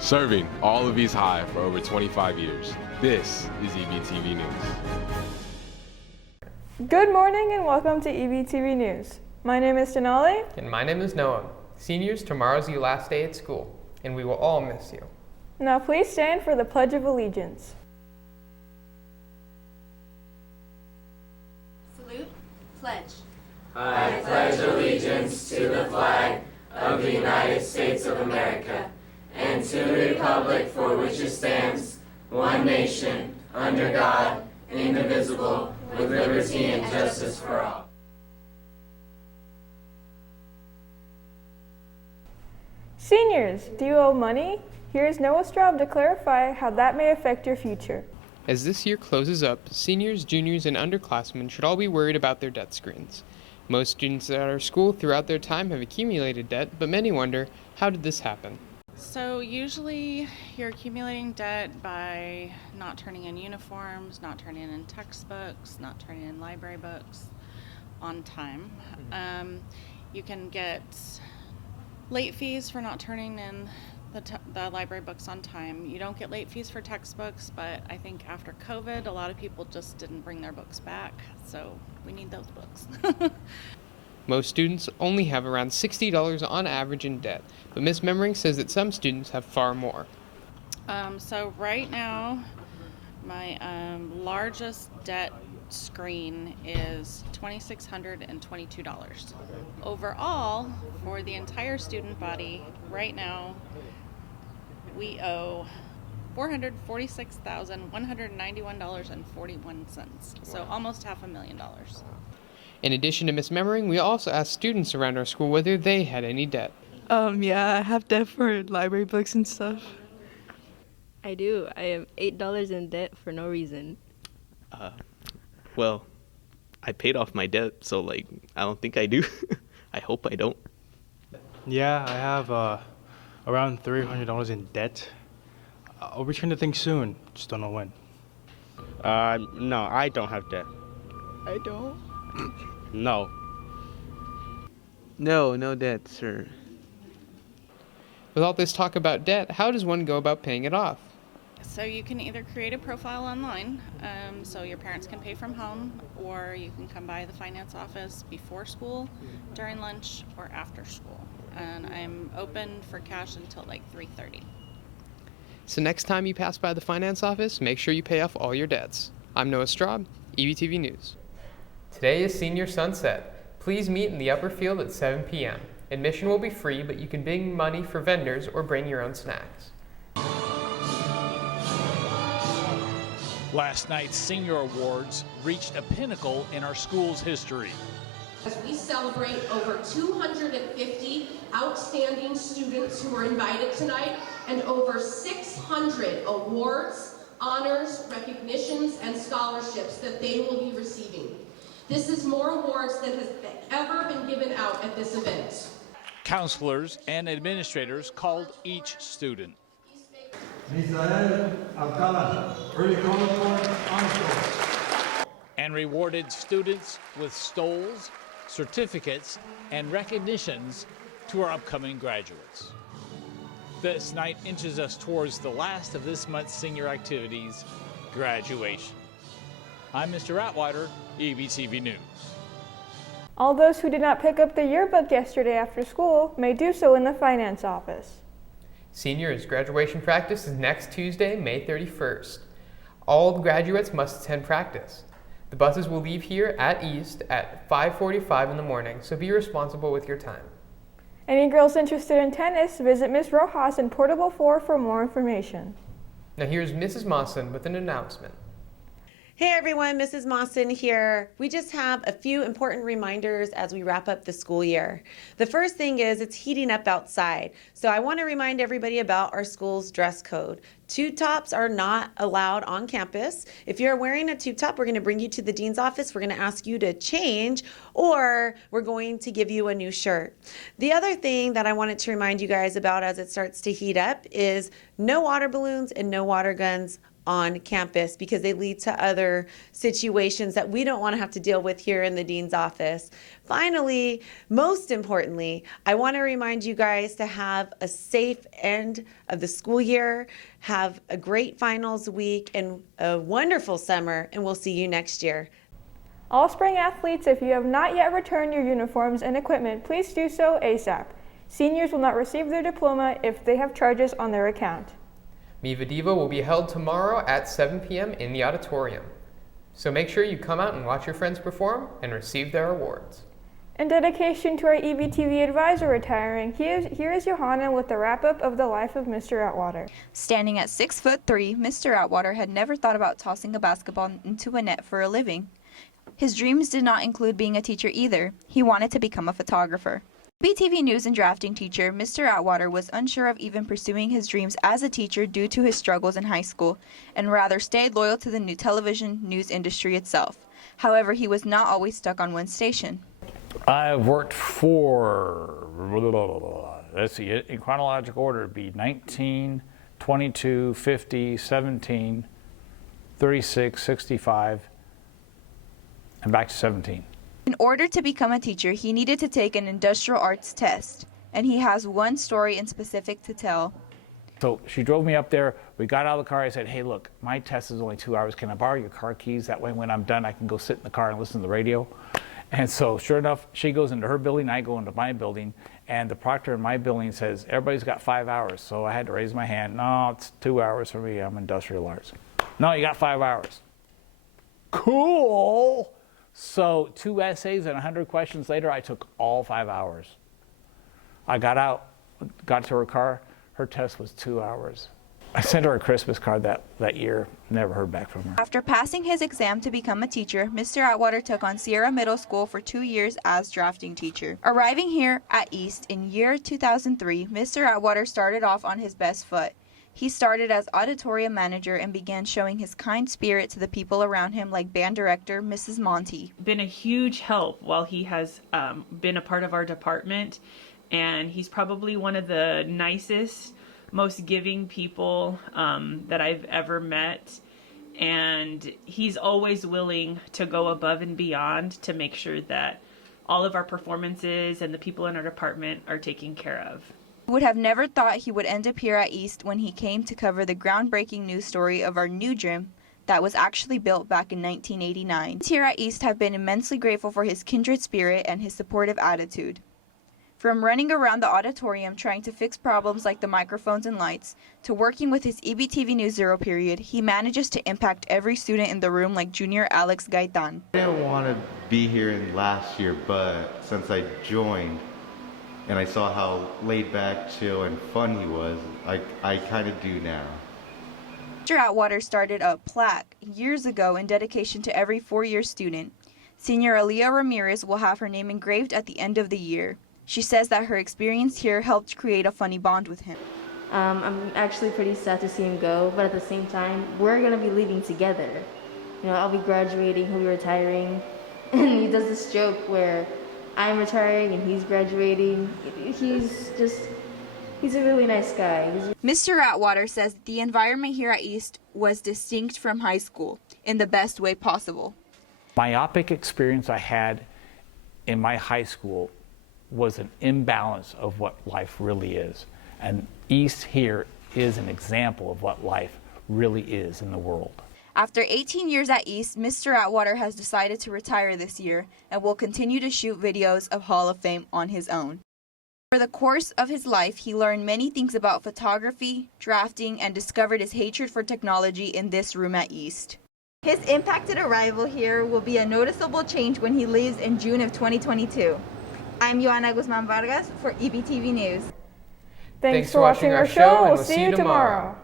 Serving all of East High for over 25 years, this is EBTV News. Good morning and welcome to EBTV News. My name is Denali. And my name is Noah. Seniors, tomorrow's your last day at school, and we will all miss you. Now please stand for the Pledge of Allegiance. Salute, pledge. I pledge allegiance to the flag of the United States of America and to the republic for which it stands, one nation, under God, indivisible, with liberty and justice for all. Seniors, do you owe money? Here's Noah Straub to clarify how that may affect your future. As this year closes up, seniors, juniors, and underclassmen should all be worried about their debt screens. Most students at our school throughout their time have accumulated debt, but many wonder, how did this happen? So usually you're accumulating debt by not turning in uniforms, not turning in textbooks, not turning in library books on time. You can get late fees for not turning in the library books on time. You don't get late fees for textbooks, but I think after COVID, a lot of people just didn't bring their books back, so we need those books. Most students only have around $60 on average in debt, but Ms. Memmering says that some students have far more. So right now, my largest debt screen is $2,622. Overall, for the entire student body, right now, we owe $446,191.41, so almost $500,000. In addition to Ms. Memmering, we also asked students around our school whether they had any debt. Yeah, I have debt for library books and stuff. I do. I am $8 in debt for no reason. Well, I paid off my debt, so I don't think I do. I hope I don't. Yeah, I have around $300 in debt. I'll return the thing soon, just don't know when. No, I don't have debt. I don't. No. No debt, sir. With all this talk about debt, how does one go about paying it off? So you can either create a profile online, so your parents can pay from home, or you can come by the finance office before school, during lunch, or after school. And I'm open for cash until 3:30. So next time you pass by the finance office, make sure you pay off all your debts. I'm Noah Straub, EBTV News. Today is Senior Sunset. Please meet in the upper field at 7 p.m. Admission will be free, but you can bring money for vendors or bring your own snacks. Last night's Senior Awards reached a pinnacle in our school's history. As we celebrate over 250 outstanding students who were invited tonight and over 600 awards, honors, recognitions, and scholarships that they will be receiving. This is more awards than has ever been given out at this event. Counselors and administrators called each student. And rewarded students with stoles, certificates, and recognitions to our upcoming graduates. This night inches us towards the last of this month's senior activities, graduation. I'm Mr. Atwider, EBTV News. All those who did not pick up the yearbook yesterday after school may do so in the finance office. Seniors, graduation practice is next Tuesday, May 31st. All graduates must attend practice. The buses will leave here at East at 5:45 in the morning, so be responsible with your time. Any girls interested in tennis, visit Ms. Rojas in Portable 4 for more information. Now here's Mrs. Mawson with an announcement. Hey everyone, Mrs. Mawson here. We just have a few important reminders as we wrap up the school year. The first thing is it's heating up outside. So I want to remind everybody about our school's dress code. Tube tops are not allowed on campus. If you're wearing a tube top, we're going to bring you to the dean's office. We're going to ask you to change, or we're going to give you a new shirt. The other thing that I wanted to remind you guys about as it starts to heat up is no water balloons and no water guns on campus because they lead to other situations that we don't want to have to deal with here in the dean's office. Finally, most importantly, I want to remind you guys to have a safe end of the school year, have a great finals week, and a wonderful summer, and we'll see you next year. All spring athletes, if you have not yet returned your uniforms and equipment, please do so ASAP. Seniors will not receive their diploma if they have charges on their account. Miva Diva will be held tomorrow at 7 p.m. in the auditorium. So make sure you come out and watch your friends perform and receive their awards. In dedication to our EBTV advisor retiring, here is Johanna with the wrap-up of the life of Mr. Atwater. Standing at 6'3", Mr. Atwater had never thought about tossing a basketball into a net for a living. His dreams did not include being a teacher either. He wanted to become a photographer. EBTV News and drafting teacher, Mr. Atwater was unsure of even pursuing his dreams as a teacher due to his struggles in high school, and rather stayed loyal to the new television news industry itself. However, he was not always stuck on one station. I've worked for, let's see, in chronological order, it'd be 19, 22, 50, 17, 36, 65, and back to 17. In order to become a teacher, he needed to take an industrial arts test, and he has one story in specific to tell. So she drove me up there. We got out of the car. I said, hey, look, my test is only 2 hours. Can I borrow your car keys? That way when I'm done, I can go sit in the car and listen to the radio. And so sure enough, she goes into her building, I go into my building, and the proctor in my building says, everybody's got 5 hours. So I had to raise my hand. No, it's 2 hours for me. I'm industrial arts. No, you got 5 hours. Cool. So 2 essays and 100 questions later, I took all 5 hours. I got out, got to her car. Her test was 2 hours. I sent her a Christmas card that year. Never heard back from her. After passing his exam to become a teacher, Mr. Atwater took on Sierra Middle School for 2 years as drafting teacher. Arriving here at East in year 2003, Mr. Atwater started off on his best foot. He started as auditorium manager and began showing his kind spirit to the people around him, like band director Mrs. Monty. Been a huge help while he has been a part of our department, and he's probably one of the nicest, most giving people that I've ever met, and he's always willing to go above and beyond to make sure that all of our performances and the people in our department are taken care of. Would have never thought he would end up here at East when he came to cover the groundbreaking news story of our new gym that was actually built back in 1989. Here at East have been immensely grateful for his kindred spirit and his supportive attitude. From running around the auditorium trying to fix problems like the microphones and lights, to working with his EBTV News Zero period, he manages to impact every student in the room like Junior Alex Gaitan. I didn't want to be here in last year, but since I joined, and I saw how laid back, chill, and fun he was, I kind of do now. Mr. Atwater started a plaque years ago in dedication to every four-year student. Senior Aaliyah Ramirez will have her name engraved at the end of the year. She says that her experience here helped create a funny bond with him. I'm actually pretty sad to see him go, but at the same time, we're going to be leaving together. You know, I'll be graduating, he'll be retiring, and he does this joke where I'm retiring and he's graduating. He's a really nice guy. Mr. Atwater says the environment here at East was distinct from high school in the best way possible. Myopic experience I had in my high school was an imbalance of what life really is. And East here is an example of what life really is in the world. After 18 years at East, Mr. Atwater has decided to retire this year and will continue to shoot videos of Hall of Fame on his own. Over the course of his life, he learned many things about photography, drafting, and discovered his hatred for technology in this room at East. His impacted arrival here will be a noticeable change when he leaves in June of 2022. I'm Joanna Guzman Vargas for EBTV News. Thanks for watching our show, and we'll see you tomorrow.